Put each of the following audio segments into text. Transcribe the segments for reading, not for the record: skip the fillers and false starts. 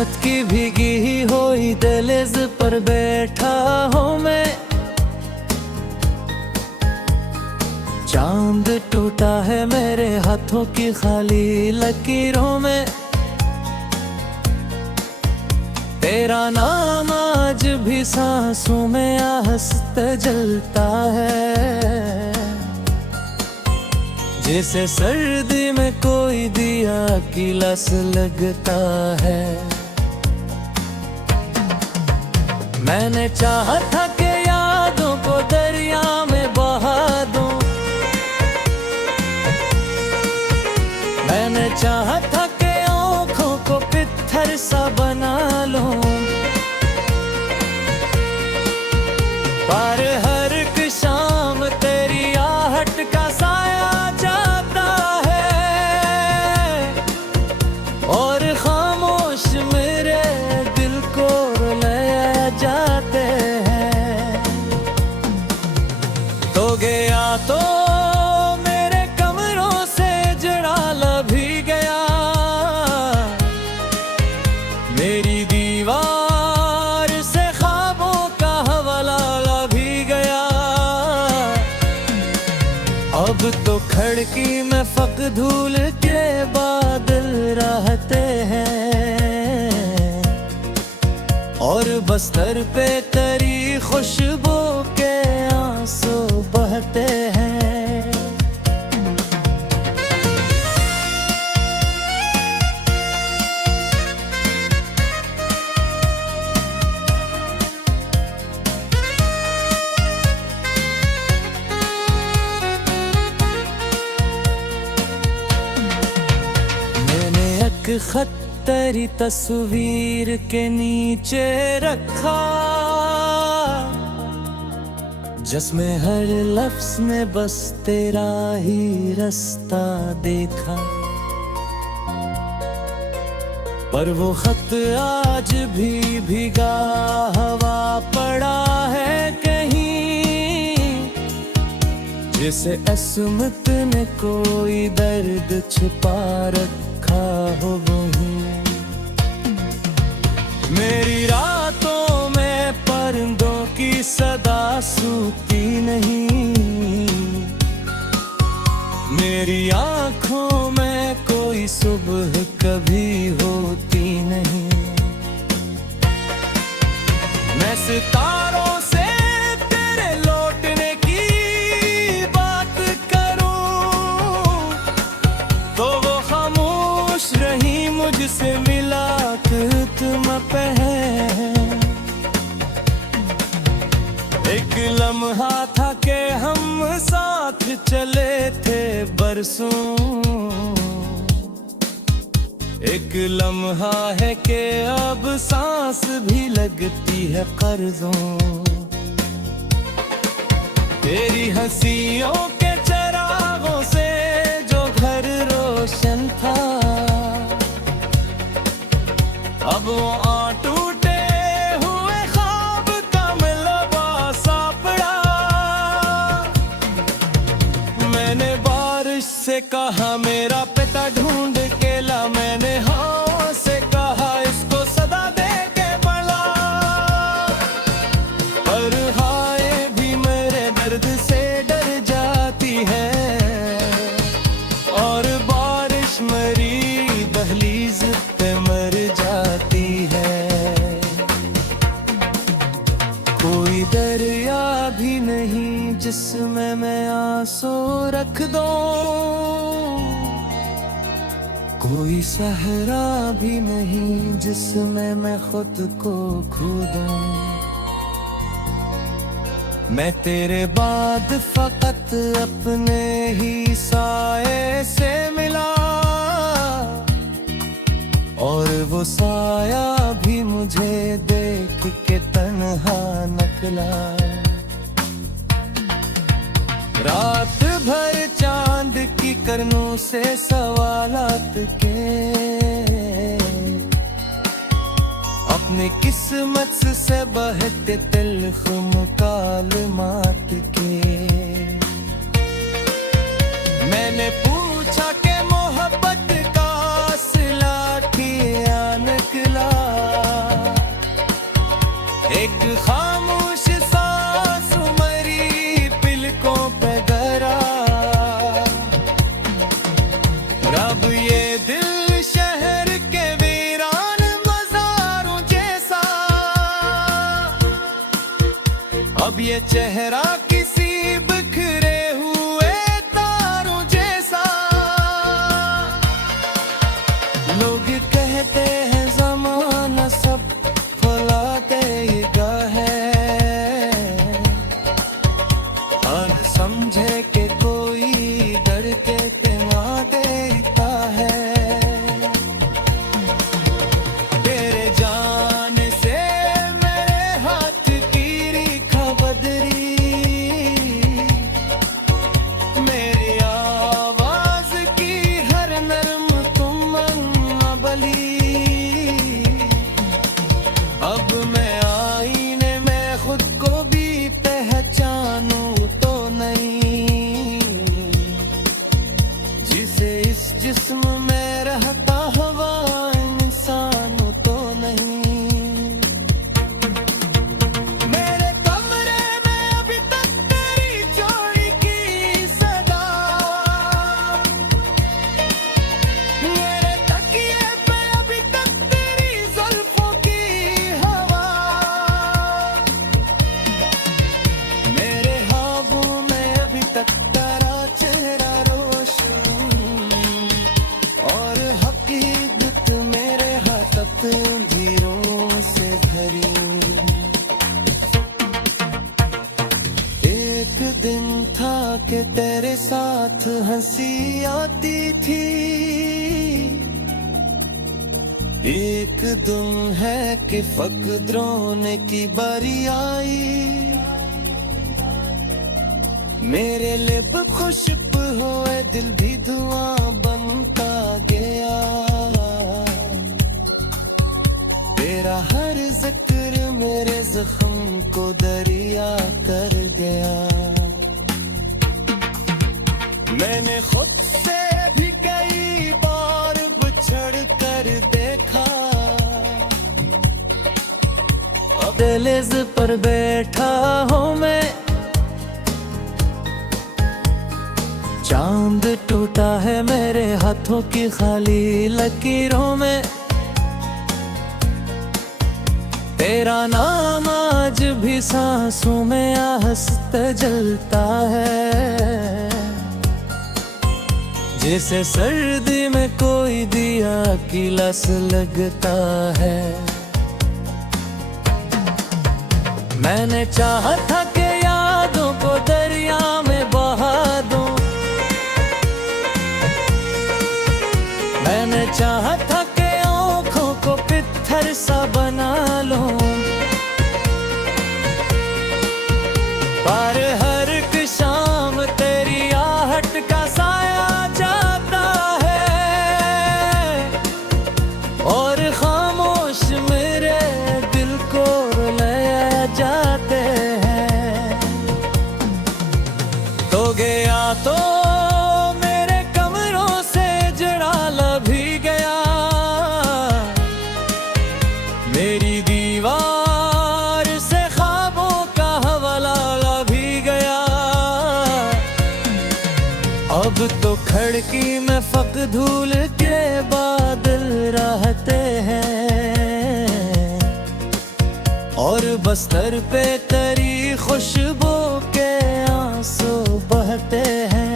रात की भीगी हुई दहलीज पर बैठा हूँ मैं, चांद टूटा है मेरे हाथों की खाली लकीरों में। तेरा नाम आज भी सांसों में आहस्ते जलता है, जैसे सर्दी में कोई दिया की लस लगता है। मैंने चाहा था कि यादों को दरिया में बहा दूं, मैंने चाहा था कि आँखों को पत्थर सा बना लूं, पर हर एक शाम तेरी आहट का साया जाता है, और खामोश मेरे दिल को रुलाया जाते हैं। तो गया तो मेरे कमरों से जड़ाला भी गया, मेरी दीवार से ख्वाबों का हवाला भी गया। अब तो खिड़की में फक धूल के बादल रहते हैं, और बस्तर पे तेरी खुशबू के आंसू बहते हैं। मैंने एक खत तेरी तस्वीर के नीचे रखा, जिसमें हर लफ्ज में बस तेरा ही रास्ता देखा। पर वो खत आज भी भीगा हवा पड़ा है कहीं, जिसे अस्मत ने कोई दर्द छुपा रखा हो वहीं। मेरी रातों में परिंदों की सदा सूती नहीं, मेरी आँखों में कोई सुबह कभी होती नहीं। मैं सितारों से तेरे लौटने की बात करूं, तो वो खामोश रही मुझसे मिला तुम पे है। एक लम्हा था कि हम साथ चले थे बरसों, एक लम्हा है कि अब सांस भी लगती है कर्जों। तेरी हंसियों के चरागों से जो घर रोशन था, अब वो टूटे हुए ख्वाब का मिलवा सा पड़ा। मैंने बारिश से कहा मेरा पिता ढूंढ के ला, मैंने हाँ से कहा इसको सदा दे के बड़ा। पर हाय भी मेरे दर्द से डर जाती है, और बारिश मरी दहलीज पे मर जाती है। कोई दरिया भी नहीं जिसमें मैं आंसू रख दूं, कोई सहरा भी नहीं जिसमें मैं खुद को खो दूं। मैं तेरे बाद फकत अपने ही साए से मिला, और वो साया भी मुझे देख के तन्हा निकला। रात भर चांद की करनों से सवालात के, अपने किस्मत से बहते तिल्ख मुकालमात के। मैंने पूछा कि मोहब्बत का सिला किया निकला, अब ये चेहरा किसी बिखरे हुए तारों जैसा। लोग कहते हैं ज़माना सब भुला देगा है, और समझे कि कोई डर के तेरा देता है। तेरे जाने से मेरे हाथ की रेखा बदली, मेरी आवाज की हर नर्म तुम बली। अब मैं आईने में खुद को भी पहचानूं तो नहीं, जिसे इस जिस्म में रहता हवा इंसान तो नहीं। मेरे कमरे में अभी तक तेरी जोड़ी की सदा, मेरे तकिए पे अभी तक तेरी जुल्फों की हवा, मेरे ख्वाबों में अभी तक तेरा चेहरा रोशन, और हकीकत मेरे हाथ तकदीरों से भरी। एक दिन था कि तेरे साथ हंसी आती थी, एक दिन है कि फक़्त रोने की बारी आई। मेरे लिप खुशब हुए दिल भी धुआं बनता गया, तेरा हर जिक्र मेरे जख्म को दरिया कर गया। मैंने खुद से भी कई बार बिछड़ कर देखा, अब दहलीज पर बैठा हूँ मैं, चांद टूटा है मेरे हाथों की खाली लकीरों में। तेरा नाम आज भी सांसों में आहस्ते जलता है, जैसे सर्दी में कोई दिया की लस लगता है। मैंने चाहा था कि यादों को दरिया में बहा दूं, मैंने चाहा था कि आँखों को पत्थर सा बना लूं, पर हर एक शाम तेरी आहट का साया जाता है, और खामोश मेरे दिल को रुलाया जाते हैं। तो गया तो मेरे कमरों से जड़ा भी गया, मेरी दीवार से ख्वाबों का हवाला भी गया। अब तो खिड़की में फक धूल के बादल रहते हैं, और बस्तर पे तेरी खुशबू के आंसू बहते हैं।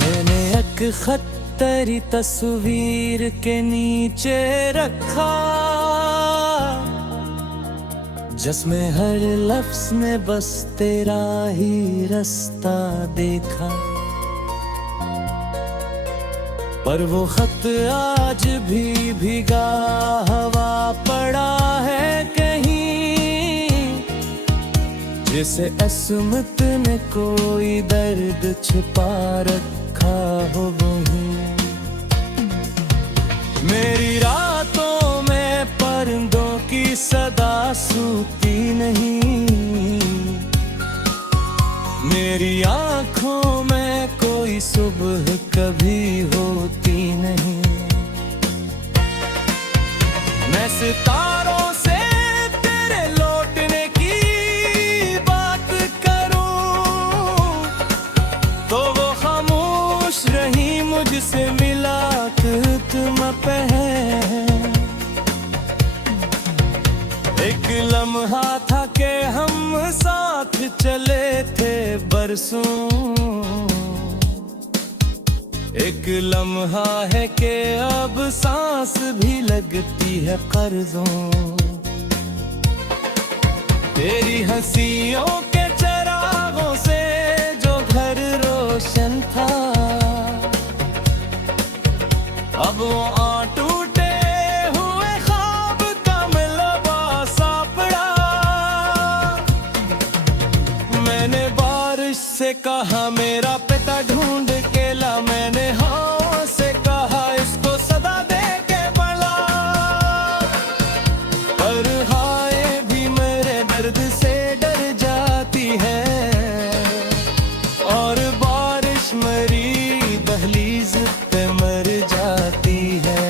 मैंने एक खत तेरी तस्वीर के नीचे रखा, जिसमें हर लफ्ज ने बस तेरा ही रास्ता देखा। पर वो खत आज भी भीगा हवा पड़ा है कहीं, जिसे अस्मत ने कोई दर्द छुपा रखा हो वहीं। मेरी रातों में परिंदों की सदा सूती नहीं, मेरी आँखों में कोई सुबह कभी होती नहीं। मैं सितारों से मुझसे मिला तुम पे है। एक लम्हा था कि हम साथ चले थे बरसों, एक लम्हा है कि अब सांस भी लगती है कर्जों। तेरी हंसियों के चरागों से जो घर रोशन था, अब वो टूटे हुए ख्वाब का मिलवा सा पड़ा। मैंने बारिश से कहा मेरा पिता ढूंढ के ला, मैंने हाँ से कहा इसको सदा दे के बड़ा। पर हाय भी मेरे दर्द से डर जाती है, और बारिश मरी दहलीज पे मर जाती है।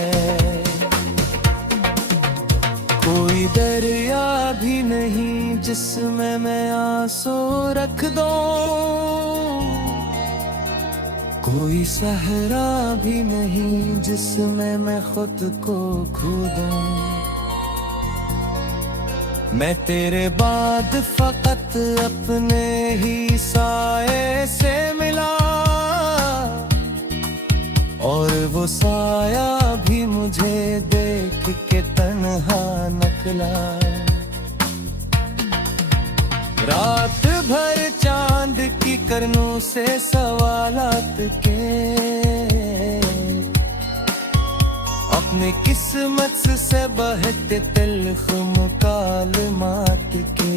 कोई दरिया भी नहीं जिसमें मैं आंसू रख दूं, कोई सहरा भी नहीं जिसमें मैं खुद को खो दूं। मैं तेरे बाद फकत अपने ही साए से मिला, और वो साया भी मुझे देख के तन्हा निकला। रात भर चांद की करनों से सवालात के, अपने किस्मत से बहते तिल्ख मुकालमात के।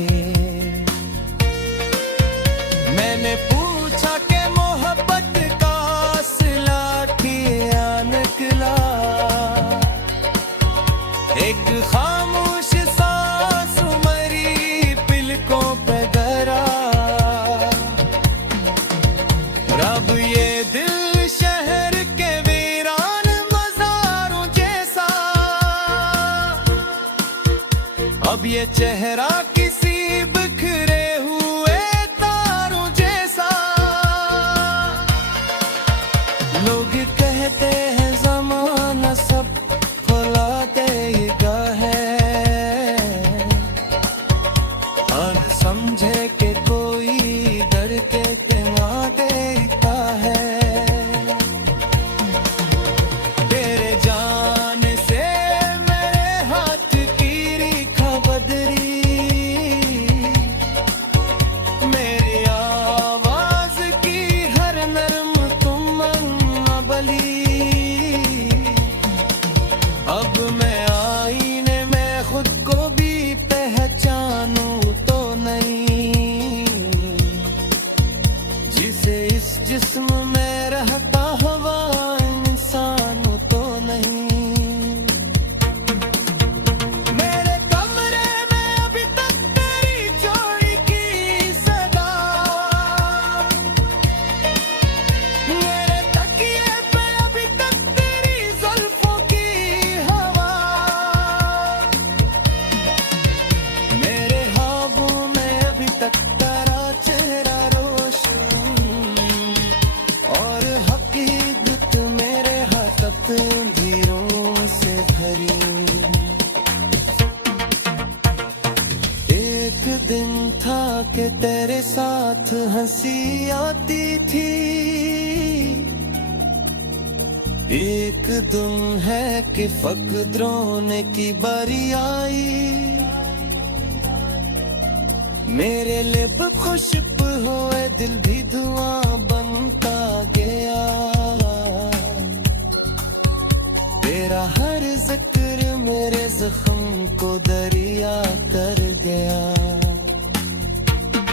मैंने पूछा कि मोहब्बत का सिला क्या निकला, एक खामोश सांस मरी पिलकों पे गरा। रब ये दिल शहर के वीरान मज़ारों जैसा, अब ये चेहरा किसी बिखरे हुए तारों जैसा। लोग कहते हैं ज़माना सब भुला देगा है, और समझे कि कोई डर के तना देता है। तेरे जान से मेरे हाथ की रेखा बदली, मेरी आवाज की हर नर्म तुम बली। अब मैं आईने में खुद को भी पहचानूं तो नहीं, जिसे इस जिस्म में रहता हुआ इंसान तो नहीं। मेरे कमरे में अभी तक तेरी जोड़ी की सदा, मेरे तकिए पे अभी तक तेरी जुल्फों की हवा, मेरे ख्वाबों में अभी तक तेरा चेहरा रोशन, और हकीकत मेरे हाथ तकदीरों से भरी। एक दिन था कि तेरे साथ हंसी आती थी, एक दिन है कि फकत रोने की बारी आई। मेरे लिप खुशब हुए दिल भी धुआं बनता गया, तेरा हर जिक्र मेरे जख्म को दरिया कर गया।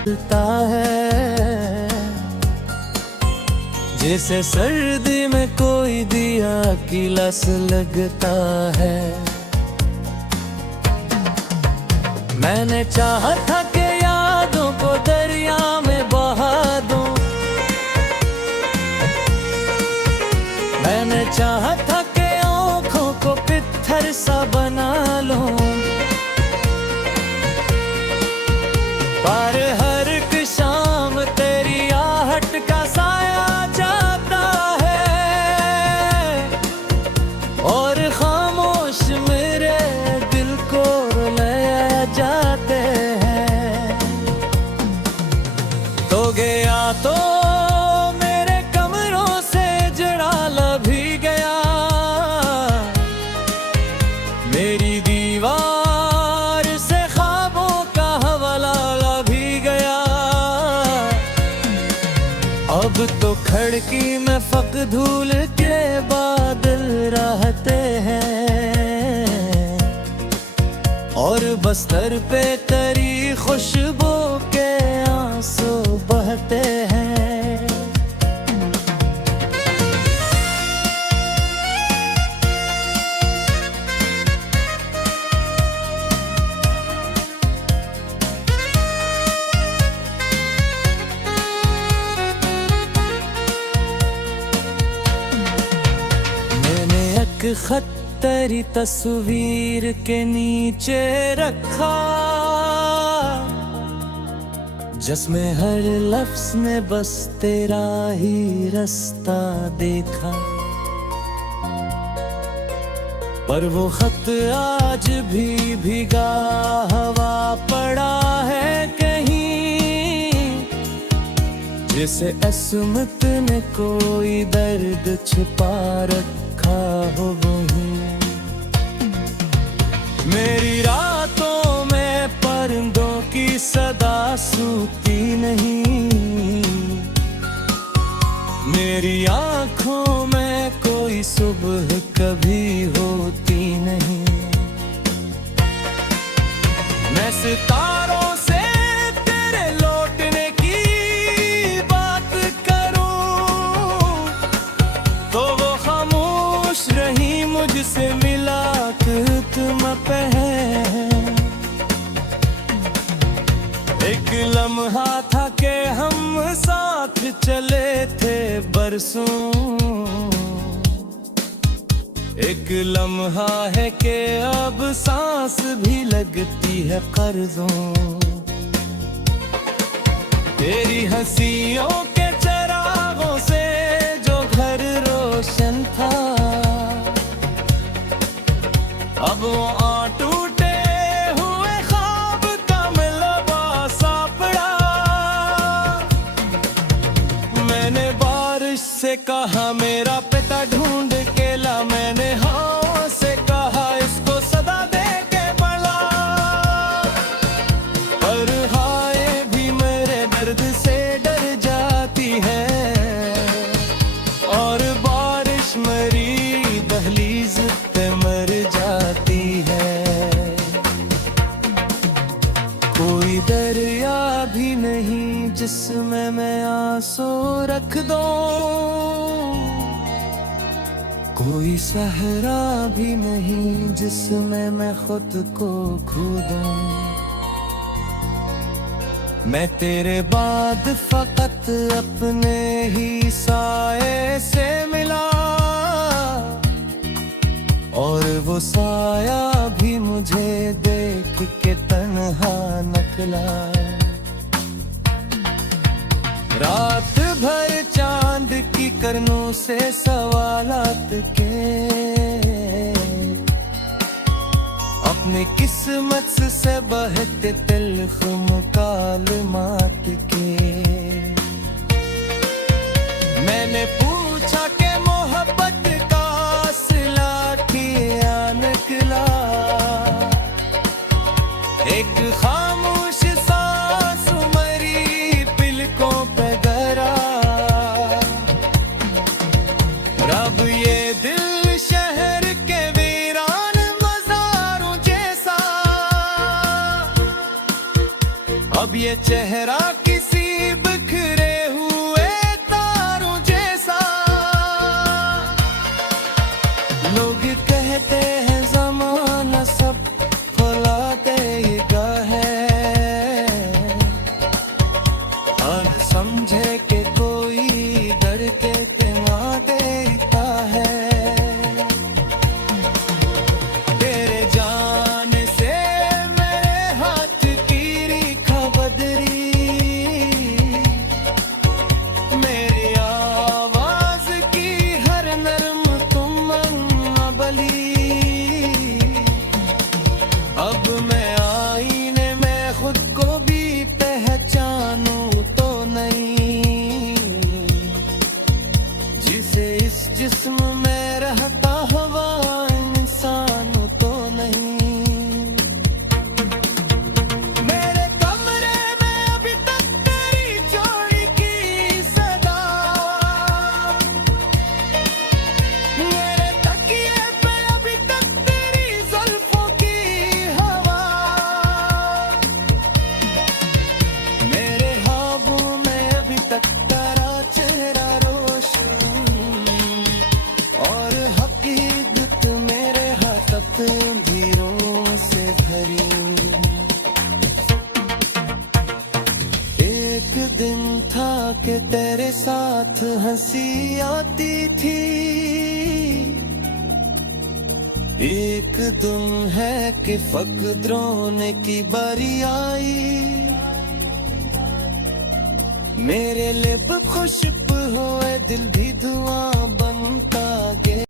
लगता है जैसे सर्दी में कोई दिया की लस लगता है। मैंने चाहा था कि यादों को दरिया में बहा दूं, मैंने चाहा था कि आँखों को पत्थर सा बना लूं, पर हर एक शाम तेरी आहट का साया जाता है। खिड़की में फक धूल के बादल रहते हैं और बस्तर पे तेरी खुशबू के आंसू बहते हैं। खत तेरी तस्वीर के नीचे रखा जिसमें हर लफ्ज में बस तेरा ही रास्ता देखा। पर वो खत आज भी भीगा हवा पड़ा है कहीं, जिसे अस्मत ने कोई दर्द छिपा रखा हो वहीं। मेरी रातों में परिंदों की सदा सूती नहीं, मेरी आंखों में कोई सुबह कभी होती नहीं। मैं सितारों से तेरे लौटने की बात करूं तो वो खामोश रही, मुझसे मिला तुम पे है। एक लम्हा था कि हम साथ चले थे बरसों, एक लम्हा है कि अब सांस भी लगती है कर्जों। तेरी हंसियों के चरागों से जो घर रोशन था, अब वो टूटे हुए ख्वाब का मिलवा सा पड़ा। मैंने बारिश से कहा मेरा पिता ढूंढ के ला, मैंने हाँ से कहा इसको सदा दे के बड़ा। पर हाय भी मेरे दर्द से डर जाती है और बारिश मरी दहलीज पे मर जाती है। कोई दरिया भी नहीं जिसमें मैं आंसू रख दूं, कोई सहरा भी नहीं जिसमें मैं खुद को खो दूं। मैं तेरे बाद फकत अपने ही साए से मिला और वो साया भी मुझे देख के तन्हा निकला। रात भर चांद की करनों से सवालात के अपने किस्मत से बहते तिल्ख मुकालमात के। मैंने पूछा कि मोहब्बत का सिला किया निकला, एक खामोश सांस मरी पिलकों पे गरा। रब ये दिल शहर के वीरान मज़ारों जैसा, अब ये चेहरा किसी बिखरे हुए तारों जैसा। लोग कहते हैं ज़माना सब भुला देगा है, और समझे कि कोई डर के तिमा देता है। तेरे जाने से मेरे हाथ की रेखा बदली, मेरी आवाज की हर नर्म तुम बली। अब मैं आईने में खुद को भी पहचानूं तो नहीं, जिसे इस जिस्म में रहता हुआ इंसान तो नहीं। मेरे कमरे में अभी तक तेरी जोड़ी की सदा, एक दुम है कि फकदरों ने की बारी आई। मेरे लिब खुशब होए दिल भी धुआं बनता गे।